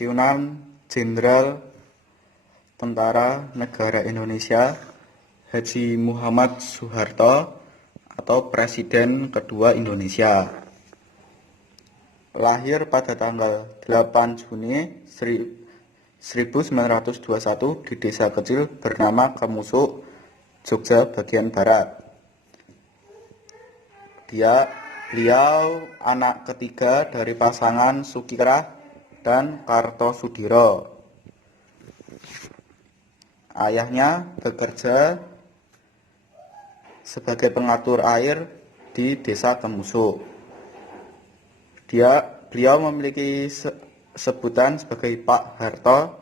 Pensiunan Jenderal Tentara Negara Indonesia Haji Muhammad Soeharto atau Presiden kedua Indonesia. Lahir pada tanggal 8 Juni 1921 di desa kecil bernama Kemusuk, Jogja bagian barat. Beliau anak ketiga dari pasangan Sukirah dan Kartosudiro. Ayahnya bekerja sebagai pengatur air di desa Kemusuk. Beliau memiliki sebutan sebagai Pak Harto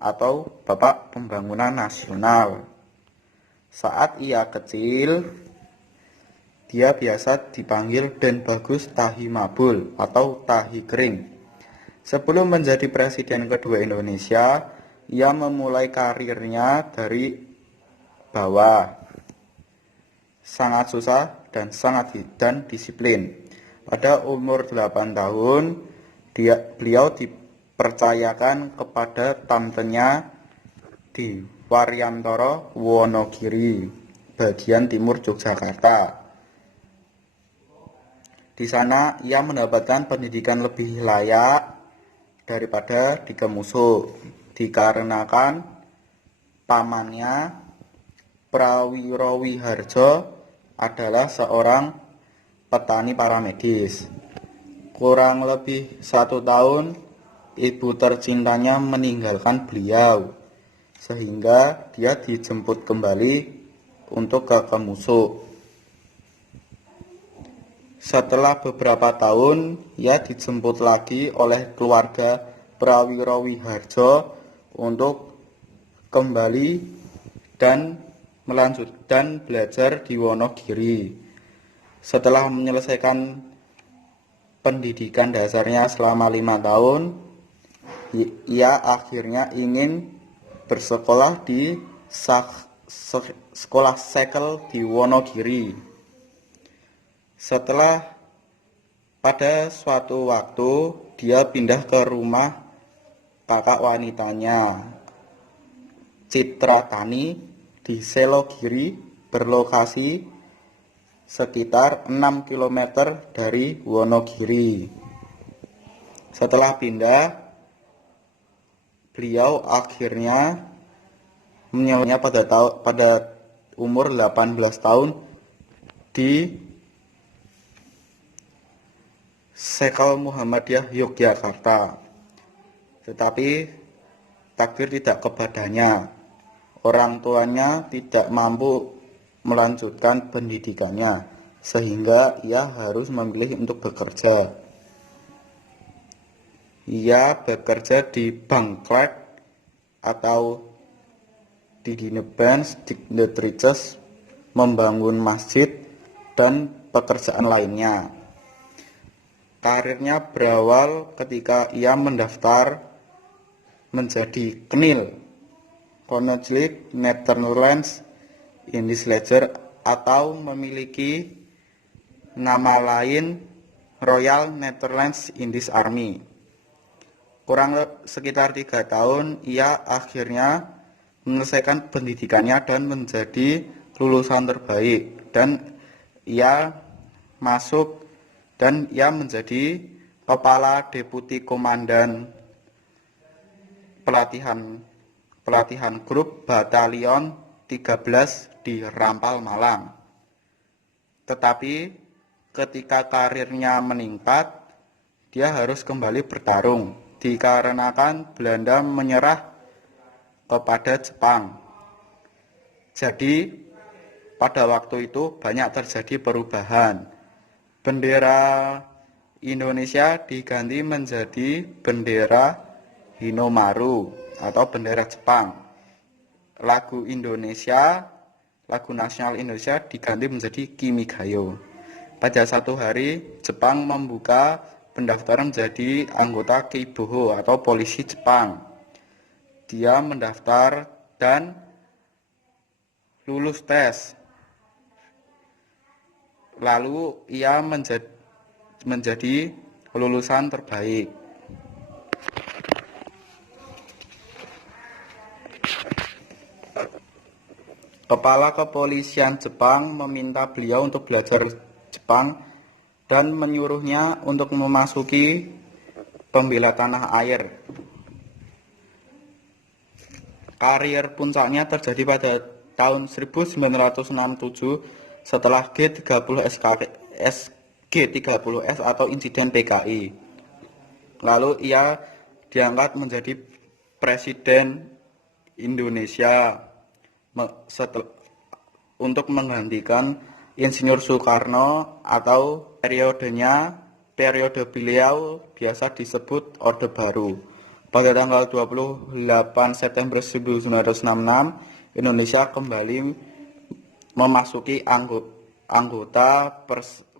atau Bapak Pembangunan Nasional. Saat ia kecil, dia biasa dipanggil Den Bagus Tahi Mabul atau Tahi Kering. Sebelum menjadi Presiden kedua Indonesia, ia memulai karirnya dari bawah. Sangat susah dan disiplin. Pada umur 8 tahun, beliau dipercayakan kepada tantenya di Waryantoro, Wonogiri, bagian timur Yogyakarta. Di sana ia mendapatkan pendidikan lebih layak daripada di Kemusuk, dikarenakan pamannya Prawiro Wiharjo adalah seorang petani paramedis. Kurang lebih 1 tahun, ibu tercintanya meninggalkan beliau, sehingga dia dijemput kembali untuk ke Kemusuk. Setelah beberapa tahun, ia dijemput lagi oleh keluarga Prawiro Wiharjo untuk kembali dan melanjutkan belajar di Wonogiri. Setelah menyelesaikan pendidikan dasarnya selama 5 tahun, ia akhirnya ingin bersekolah di sekolah Sekel di Wonogiri. Setelah pada suatu waktu dia pindah ke rumah kakak wanitanya, Citra Tani, di Selogiri, berlokasi sekitar 6 km dari Wonogiri. Setelah pindah, beliau akhirnya menyelesaikannya pada umur 18 tahun di Sekel Muhammadiyah Yogyakarta. Tetapi takdir tidak kepadanya. Orang tuanya tidak mampu melanjutkan pendidikannya, sehingga ia harus memilih untuk bekerja. Ia bekerja di Bangklek atau di Dinebans, Dignitrices, membangun masjid dan pekerjaan lainnya. Karirnya berawal ketika ia mendaftar menjadi KNIL, Koninklijk Nederlands Indisch Leger, atau memiliki nama lain Royal Netherlands Indies Army. Sekitar 3 tahun, ia akhirnya menyelesaikan pendidikannya dan menjadi lulusan terbaik, dan ia menjadi Kepala Deputi Komandan pelatihan grup Batalion 13 di Rampal, Malang. Tetapi ketika karirnya meningkat, dia harus kembali bertarung dikarenakan Belanda menyerah kepada Jepang. Jadi pada waktu itu banyak terjadi perubahan. Bendera Indonesia diganti menjadi bendera Hinomaru atau bendera Jepang. Lagu nasional Indonesia diganti menjadi Kimigayo. Pada satu hari, Jepang membuka pendaftaran menjadi anggota Keiboho atau polisi Jepang. Dia mendaftar dan lulus tes. Lalu ia menjadi lulusan terbaik. Kepala Kepolisian Jepang meminta beliau untuk belajar Jepang dan menyuruhnya untuk memasuki pembela tanah air. Karier puncaknya terjadi pada tahun 1967 setelah G30S atau insiden PKI. Lalu ia diangkat menjadi Presiden Indonesia untuk menggantikan Insinyur Soekarno, atau periode beliau biasa disebut Orde Baru. Pada tanggal 28 September 1966, Indonesia kembali memasuki anggota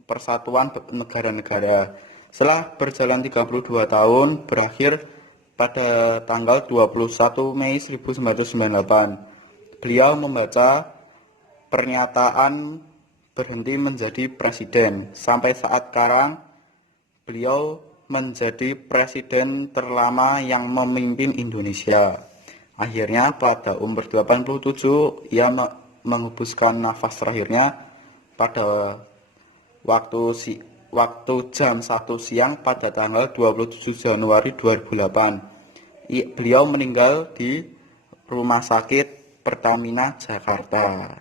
Persatuan Negara-Negara. Setelah berjalan 32 tahun, berakhir pada tanggal 21 Mei 1998. Beliau membaca pernyataan berhenti menjadi presiden. Sampai saat sekarang, beliau menjadi presiden terlama yang memimpin Indonesia. Akhirnya pada umur 87, ia menghembuskan nafas terakhirnya pada waktu jam 1 siang pada tanggal 27 Januari 2008. Beliau meninggal di Rumah Sakit Pertamina Jakarta.